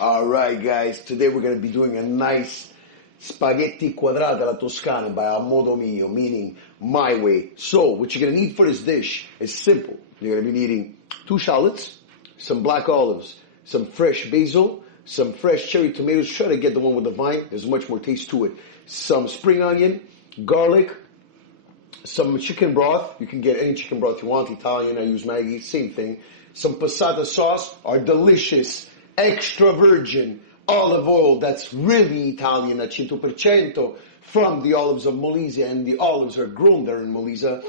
Alright guys, today we're going to be doing a nice spaghetti quadrata alla Toscana by a modo mio, meaning my way. So what you're going to need for this dish is simple. You're going to be needing 2 shallots, some black olives, some fresh basil, some fresh cherry tomatoes. Try to get the one with the vine. There's much more taste to it. Some spring onion, garlic, some chicken broth. You can get any chicken broth you want. Italian, I use Maggi, same thing. Some passata sauce, our delicious extra virgin olive oil that's really Italian at 100% from the olives of Molise, and the olives are grown there in Molise.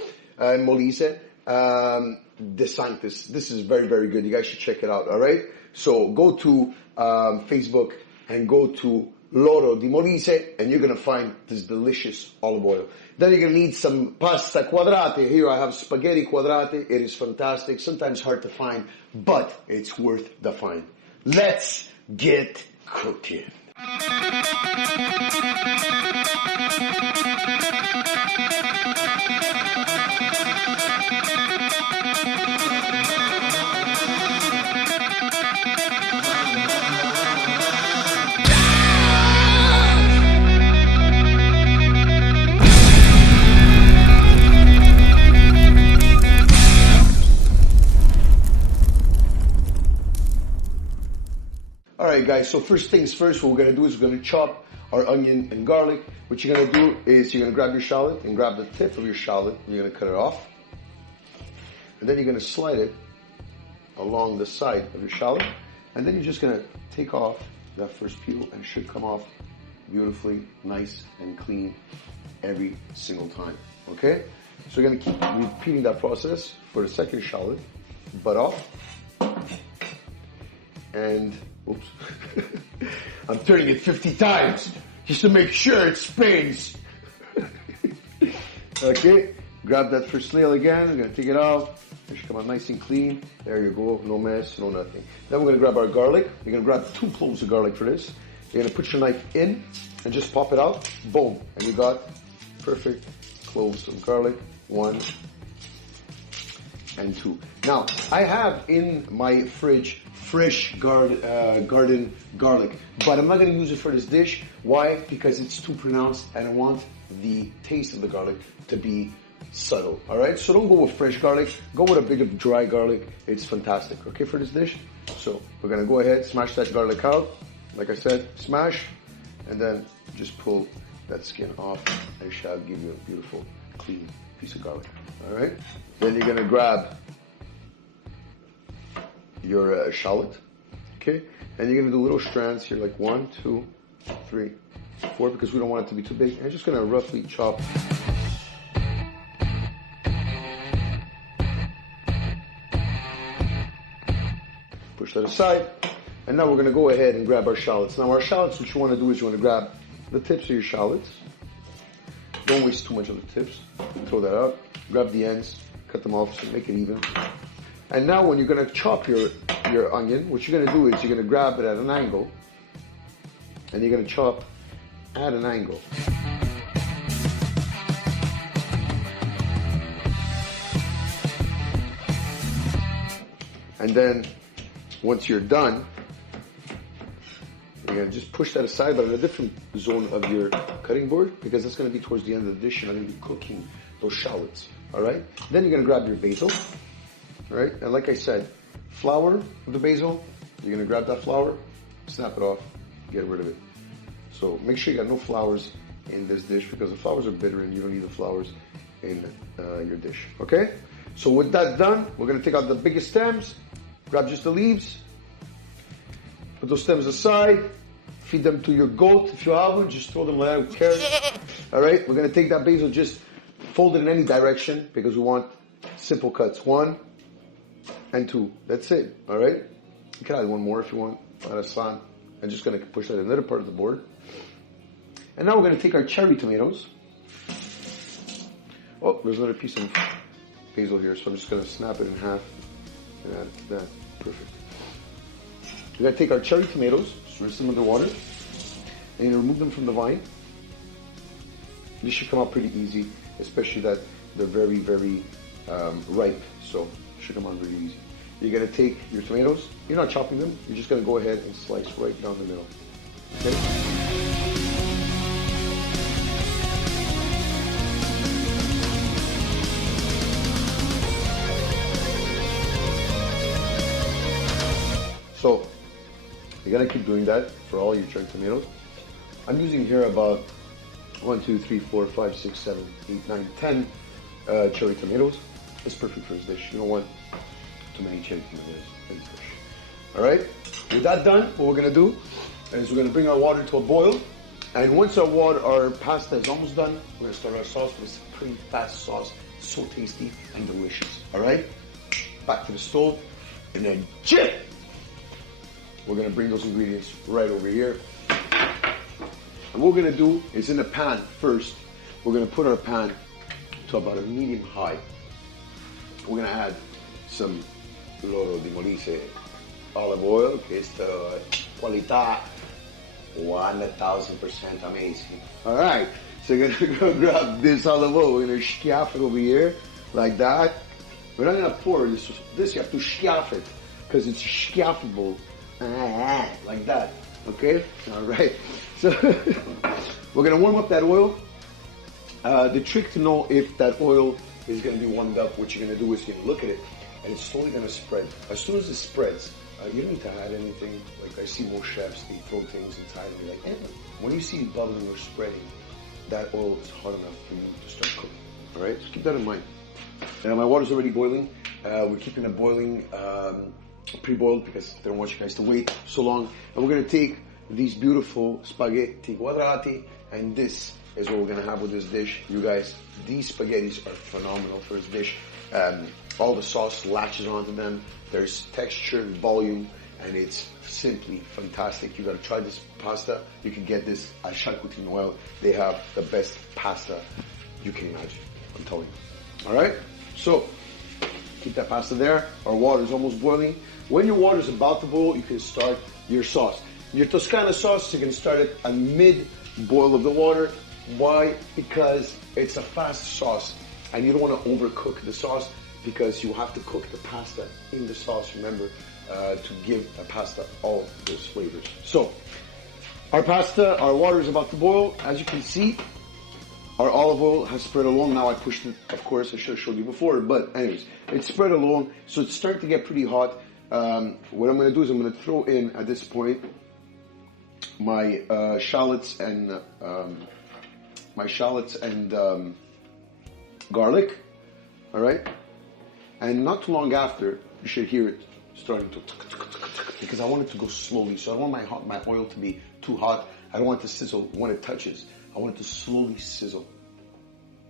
The scientists, this is very, very good. You guys should check it out, all right? So go to Facebook and go to Loro di Molise, and you're going to find this delicious olive oil. Then you're going to need some pasta quadrate. Here I have spaghetti quadrate. It is fantastic. Sometimes hard to find, but it's worth the find. Let's get cooking. Alright guys, so first things first, what we're going to do is we're going to chop our onion and garlic. What you're going to do is you're going to grab your shallot and grab the tip of your shallot. You're going to cut it off. And then you're going to slide it along the side of your shallot. And then you're just going to take off that first peel, and it should come off beautifully, nice and clean every single time. Okay? So you're going to keep repeating that process for the second shallot. Butt off. And oops. I'm turning it 50 times just to make sure it spins. Okay, grab that first layer again. We're going to take it out. It should come out nice and clean. There you go. No mess, no nothing. Then we're going to grab our garlic. You're going to grab 2 cloves of garlic for this. You're going to put your knife in and just pop it out. Boom. And you got perfect cloves of garlic. 1 and 2. Now, I have in my fridge fresh garden garlic, but I'm not going to use it for this dish. Why? Because it's too pronounced and I want the taste of the garlic to be subtle. Alright, so don't go with fresh garlic, go with a bit of dry garlic. It's fantastic, okay, for this dish. So we're going to go ahead, smash that garlic out. Like I said, smash, and then just pull that skin off. I shall give you a beautiful, clean piece of garlic. Alright, then you're going to grab your shallot, okay? And you're going to do little strands here, like 1, 2, 3, 4, because we don't want it to be too big. And you're just going to roughly chop. Push that aside. And now we're going to go ahead and grab our shallots. Now our shallots, what you want to do is you want to grab the tips of your shallots. Don't waste too much of the tips. Throw that out. Grab the ends, cut them off, so make it even. And now when you're going to chop your onion, what you're going to do is you're going to grab it at an angle, and you're going to chop at an angle. And then once you're done, you're going to just push that aside, but in a different zone of your cutting board, because that's going to be towards the end of the dish, and I'm going to be cooking those shallots. All right? Then you're going to grab your basil. All right, and like I said, flour of the basil, you're going to grab that flour, snap it off, get rid of it. So make sure you got no flowers in this dish, because the flowers are bitter and you don't need the flowers in your dish. Okay? So with that done, we're going to take out the biggest stems, grab just the leaves, put those stems aside, feed them to your goat if you have one, just throw them like that, who cares? All right, we're going to take that basil, just fold it in any direction, because we want simple cuts. 1 and 2. That's it. All right. You can add 1 more if you want. Add a slant. I'm just going to push that in another part of the board. And now we're going to take our cherry tomatoes. Oh, there's another piece of basil here, so I'm just going to snap it in half and add that. Perfect. We're going to take our cherry tomatoes, rinse them under water, and you remove them from the vine. These should come out pretty easy, especially that they're very, very ripe, so it should come out really easy. you're gonna take your tomatoes. You're not chopping them. You're just gonna go ahead and slice right down the middle. Okay? So you're gonna keep doing that for all your cherry tomatoes. I'm using here about 1, 2, 3, 4, 5, 6, 7, 8, 9, 10 cherry tomatoes. It's perfect for this dish. You don't want too many cherry tomatoes in this dish. All right. With that done, what we're gonna do is we're gonna bring our water to a boil, and once our pasta is almost done, we're gonna start our sauce. It's a pretty fast sauce, so tasty and delicious. All right. Back to the stove, and then chip. We're gonna bring those ingredients right over here. And what we're gonna do is in the pan first, we're gonna put our pan to about a medium high. We're gonna add some loro di Molise olive oil, che è qualità 1000% amazing. All right, so you're gonna go grab this olive oil. We're gonna schiaff it over here like that. We're not gonna pour this. You have to schiaff it because it's schiaffable. Like that, okay? All right, so we're gonna warm up that oil. The trick to know if that oil is gonna be warmed up, what you're gonna do is you're gonna look at it, and it's slowly gonna spread. As soon as it spreads, you don't need to add anything. Like I see most chefs, they throw things inside and be like, when you see it bubbling or spreading, that oil is hot enough for you to start cooking. All right, so keep that in mind. Now my water's already boiling. We're keeping it boiling. Pre-boiled because they don't want you guys to wait so long. And we're going to take these beautiful spaghetti quadrati, and this is what we're going to have with this dish. You guys, these spaghettis are phenomenal for this dish. All the sauce latches onto them. There's texture and volume, and it's simply fantastic. You got to try this pasta. You can get this at Charcuterie Noel. They have the best pasta you can imagine. I'm telling you. All right, so keep that pasta there. Our water is almost boiling. When your water is about to boil, you can start your sauce. Your Toscana sauce, you can start it at mid-boil of the water. Why? Because it's a fast sauce, and you don't want to overcook the sauce because you have to cook the pasta in the sauce, remember, to give a pasta all those flavors. So, our water is about to boil. As you can see, our olive oil has spread along. Now I pushed it, of course, I should have showed you before, but anyways, it's spread along, so it's starting to get pretty hot. What I'm going to do is I'm going to throw in, at this point, my shallots and garlic, all right? And not too long after, you should hear it starting to, because I want it to go slowly, so I don't want my oil to be too hot. I don't want it to sizzle when it touches. I want it to slowly sizzle.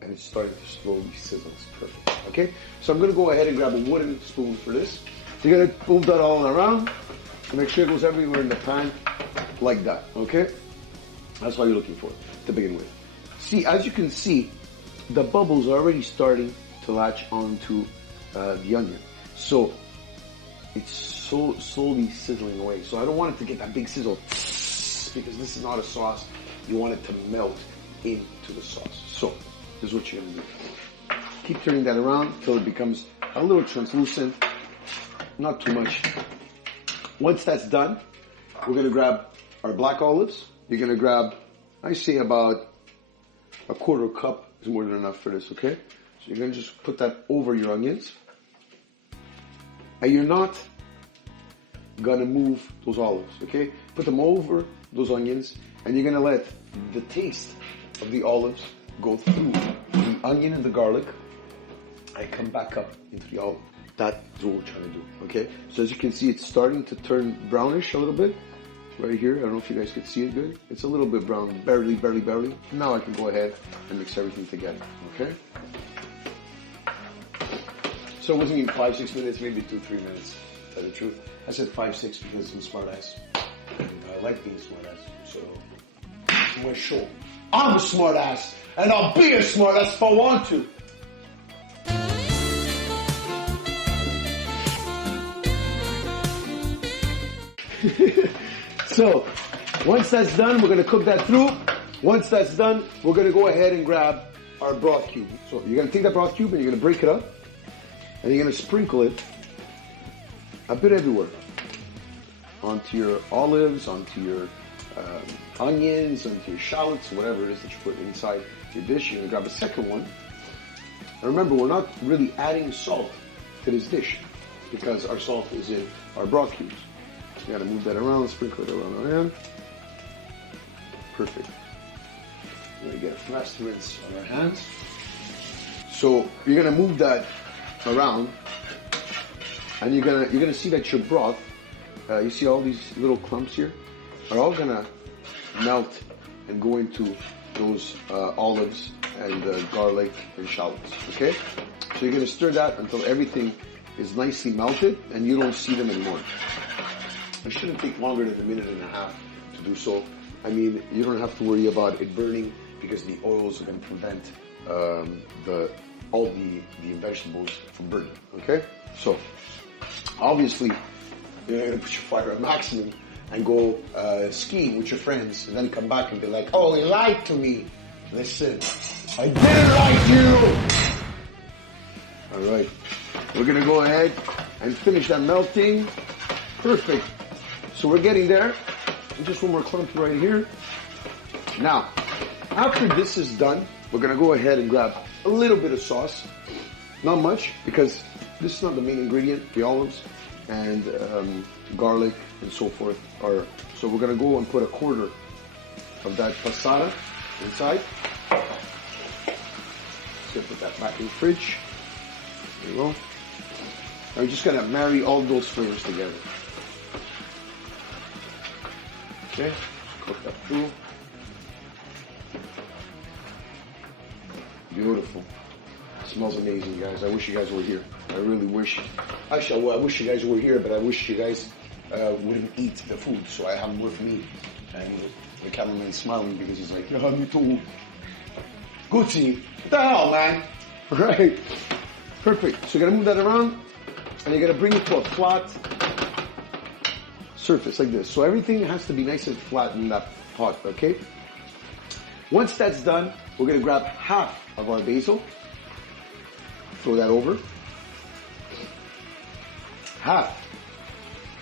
And it's starting to slowly sizzle. It's perfect. Okay? So I'm going to go ahead and grab a wooden spoon for this. You're going to move that all around. And make sure it goes everywhere in the pan. Like that. Okay? That's what you're looking for to begin with. See, as you can see, the bubbles are already starting to latch onto the onion. So it's so slowly sizzling away. So I don't want it to get that big sizzle because this is not a sauce. You want it to melt into the sauce. So this is what you're going to do. Keep turning that around until it becomes a little translucent. Not too much. Once that's done, we're going to grab our black olives. You're going to grab, I say about a quarter cup is more than enough for this, okay? So you're going to just put that over your onions. And you're not going to move those olives, okay? Put them over those onions, and you're going to let the taste of the olives go through the onion and the garlic and come back up into the olive. That is what we're trying to do, okay? So as you can see, it's starting to turn brownish a little bit right here. I don't know if you guys can see it good. It's a little bit brown, barely. Now I can go ahead and mix everything together, okay? So it wasn't even 5-6 minutes, maybe 2-3 minutes, to tell the truth. I said 5-6 because I'm a smart ass. And I like being a smart ass. So it's my show. I'm a smart ass, and I'll be a smart ass if I want to. So once that's done, we're going to cook that through. Once that's done, we're going to go ahead and grab our broth cube. So you're going to take that broth cube and you're going to break it up. And you're going to sprinkle it a bit everywhere. Onto your olives, onto your onions, onto your shallots, whatever it is that you put inside your dish. You're gonna grab a second one. And remember, we're not really adding salt to this dish because our salt is in our broth cubes. You gotta move that around, sprinkle it around. Perfect. We're gonna get a fast rinse on our hands. So you're gonna move that around, and you're gonna see that your broth, you see all these little clumps here, are all gonna melt and go into those olives and garlic and shallots. Okay, so you're gonna stir that until everything is nicely melted and you don't see them anymore. It shouldn't take longer than a minute and a half to do so. I mean, you don't have to worry about it burning because the oils are going to prevent all the vegetables from burning. Okay, so obviously you're going to put your fire at maximum and go skiing with your friends, and then come back and be like, "Oh, he lied to me." Listen, I didn't lie to you. All right, we're going to go ahead and finish that melting. Perfect. So we're getting there. And just one more clump right here. Now, after this is done, we're gonna go ahead and grab a little bit of sauce. Not much, because this is not the main ingredient. The olives and garlic and so forth are. So we're gonna go and put a quarter of that passata inside. Just gonna put that back in the fridge. There you go. And we're just gonna marry all those flavors together. Okay, cook that through. Beautiful. Smells amazing, guys. I wish you guys were here. I really wish. Actually, I wish you guys were here, but I wish you guys wouldn't eat the food, so I have them with me. And the cameraman's smiling because he's like, "Yeah, me too." Guzzi, what the hell, man? Right. Perfect. So you're gonna move that around, and you're gonna bring it to a flat surface like this. So everything has to be nice and flat in that pot, okay? Once that's done, we're gonna grab half of our basil, throw that over. Half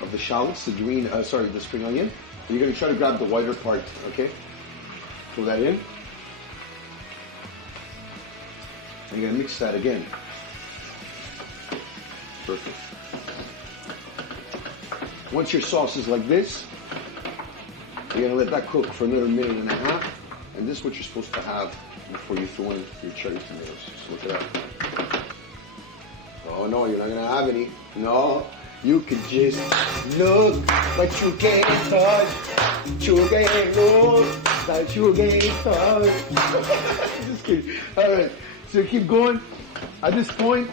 of the shallots, the spring onion. You're gonna try to grab the whiter part, okay? Throw that in. And you're gonna mix that again. Perfect. Once your sauce is like this, you're gonna let that cook for another minute and a half, and this is what you're supposed to have before you throw in your cherry tomatoes. Just look at that. Oh no, you're not gonna have any. No, you can just look, but you can't touch. You can't look, but you can't touch. Just kidding. All right, so keep going. At this point,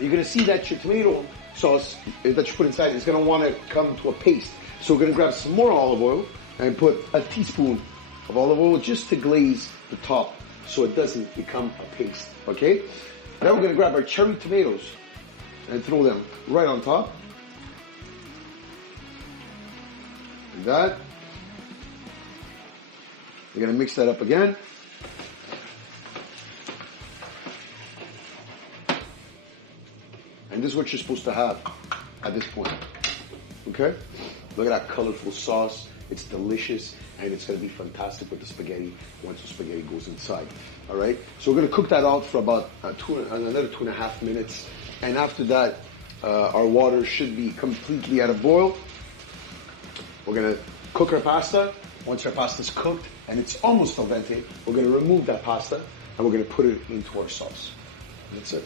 you're gonna see that your tomato sauce that you put inside is going to want to come to a paste. So we're going to grab some more olive oil and put a teaspoon of olive oil just to glaze the top so it doesn't become a paste. Okay? Now we're going to grab our cherry tomatoes and throw them right on top. Like that. We're going to mix that up again. And this is what you're supposed to have at this point. Okay? Look at that colorful sauce. It's delicious, and it's going to be fantastic with the spaghetti once the spaghetti goes inside. All right? So we're going to cook that out for about another 2.5 minutes. And after that, our water should be completely at a boil. We're going to cook our pasta. Once our pasta is cooked and it's almost al dente, we're going to remove that pasta and we're going to put it into our sauce. That's it.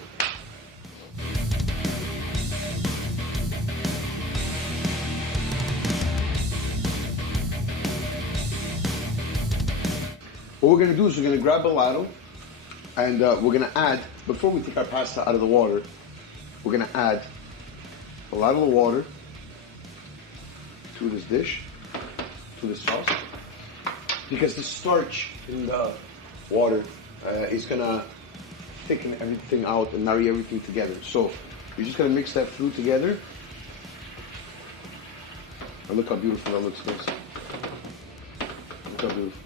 What we're going to do is we're going to grab a ladle and we're going to add, before we take our pasta out of the water, we're going to add a ladle of water to this dish, to the sauce, because the starch in the water is going to thicken everything out and marry everything together. So you're just going to mix that through together. And look how beautiful that looks, guys. Look how beautiful.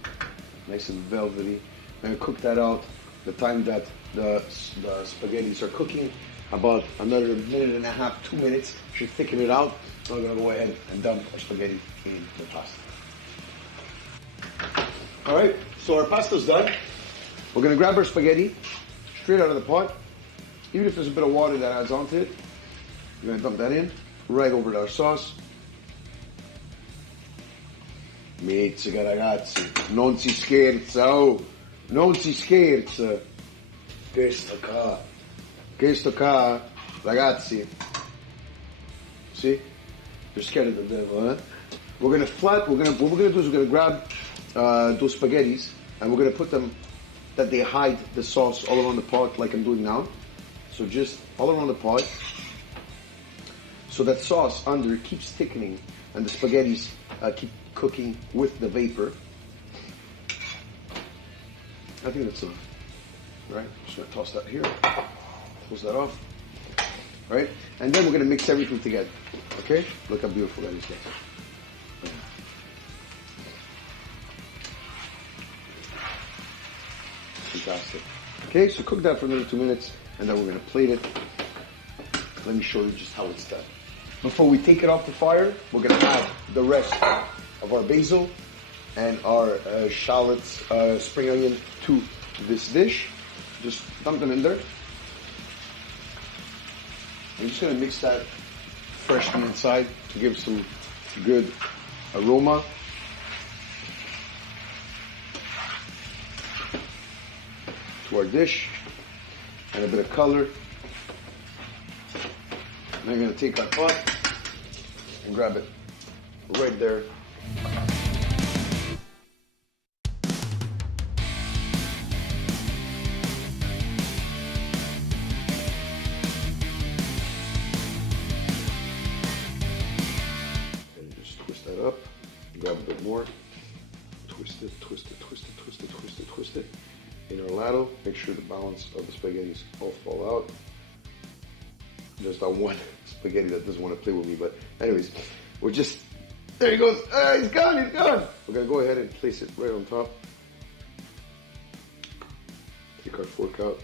Nice and velvety. I'm going to cook that out the time that the spaghettis are cooking. about another minute and a half, 2 minutes. Should thicken it out. So we're going to go ahead and dump our spaghetti in the pasta. Alright, so our pasta's done. We're going to grab our spaghetti straight out of the pot. Even if there's a bit of water that adds onto it, we're going to dump that in right over to our sauce. Mizzica ragazzi, non si scherza, oh, non si scherza. Questo qua, ragazzi. See? You're scared of the devil, huh? What we're gonna do is we're gonna grab those spaghettis and we're gonna put them that they hide the sauce all around the pot like I'm doing now. So just all around the pot. So that sauce under keeps thickening and the spaghettis keep cooking with the vapor. I think that's enough. Right? Just gonna toss that here. Close that off. Right? And then we're gonna mix everything together. Okay? Look how beautiful that is, guys. Fantastic. Okay, so cook that for another 2 minutes and then we're gonna plate it. Let me show you just how it's done. Before we take it off the fire, we're gonna add the rest of our basil and our shallots, spring onion to this dish. Just dump them in there. I'm just gonna mix that freshly inside to give some good aroma. To our dish and a bit of color. And I'm gonna take our pot and grab it right there. And just twist that up, grab a bit more, twist it, twist it, twist it, twist it, twist it, twist it. In our ladle, make sure the balance of the spaghettis all fall out. There's that one spaghetti that doesn't want to play with me, but anyways, we're just, there he goes, he's gone, he's gone. We're gonna go ahead and place it right on top. Take our fork out.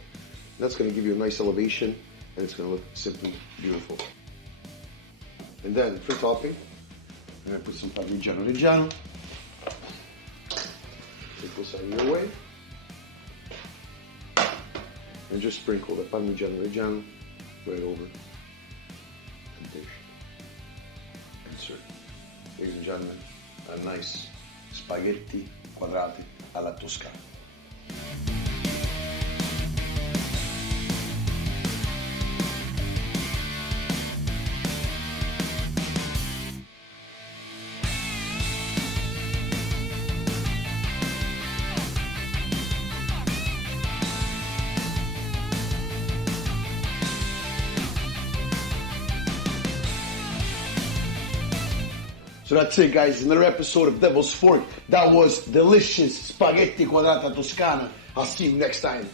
That's gonna give you a nice elevation and it's gonna look simply beautiful. And then for topping, I'm gonna put some Parmigiano Reggiano. Take this out of your way. And just sprinkle the Parmigiano Reggiano right over the dish. And serve. Ladies and gentlemen, a nice spaghetti quadrati alla Toscana. So that's it, guys. Another episode of Devil's Fork. That was delicious spaghetti quadrata Toscana. I'll see you next time.